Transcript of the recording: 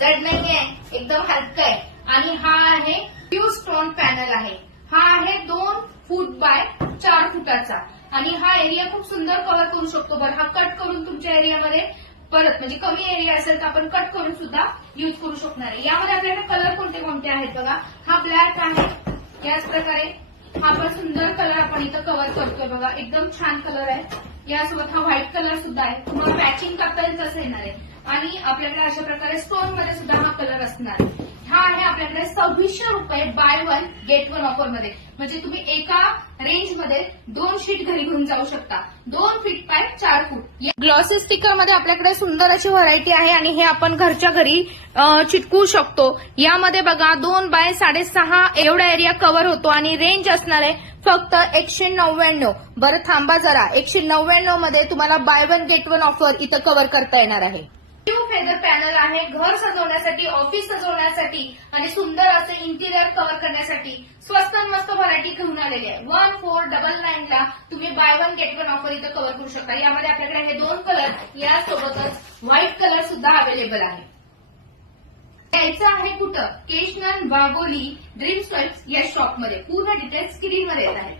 जड नाहीये, एकदम हलका आहे. आणि हा आहे प्यू स्टोन पॅनल आहे. हा आहे 2 फूट बाय 4 फुटाचा. आणि हा एरिया खूप सुंदर कव्हर करू शकतो. बरं, हा कट करून तुमच्या एरियामध्ये परत म्हणजे कमी एरिया असेल तर आपण कट करून सुद्धा युज करू शकणार आहे. यामध्ये आपल्याकडे कलर कोणते कोणते आहेत बघा. हा ब्लॅक आहे, याच प्रकारे हा पण सुंदर कलर आपण इथं कव्हर करतोय बघा. एकदम छान कलर आहे. यासोबत हा व्हाईट कलर सुद्धा आहे. तुम्हाला मॅचिंग करता येईल तसं येणार आहे. आणि आपल्याकडे अशा प्रकारे स्टोन मध्ये सुद्धा हा कलर असणार आहे. हा आहे आपल्याकडे 2600 रुपये बाय 1 गेट 1 ऑफर मध्ये. म्हणजे तुम्ही एका रेंजमध्ये 2 शीट घरी घेऊन जाऊ शकता. 2 feet by 4 foot. Glossy sticker मध्ये आपल्याकडे सुंदर अशी व्हरायटी आहे आणि हे आपण घरच्या घरी चिटकवू शकतो. यामध्ये बघा 2 बाय 6.5 एवढा एरिया कव्हर होतो आणि रेंज असणार आहे फक्त 199. बरं थांबा जरा, 199 मध्ये तुम्हाला बाय 1 गेट 1 ऑफर इथं कव्हर करता येणार आहे. न्यू फेदर पॅनल आहे. घर सजवण्यासाठी, ऑफिस सजवण्यासाठी आणि सुंदर असे इंटिरियर कव्हर करण्यासाठी स्वस्त आणि मस्त व्हरायटी घेऊन आलेली आहे. 1499 ला तुम्ही बाय 1 गेट 1 ऑफर इथं कव्हर करू शकता. यामध्ये आपल्याकडे हे 2 कलर, यासोबतच व्हाईट कलर सुद्धा अवेलेबल आहे. यायचं आहे कुठं? केशनन वाघोली ड्रीम स्वेप्स या शॉपमध्ये. पूर्ण डिटेल्स स्क्रीनवर येत आहे.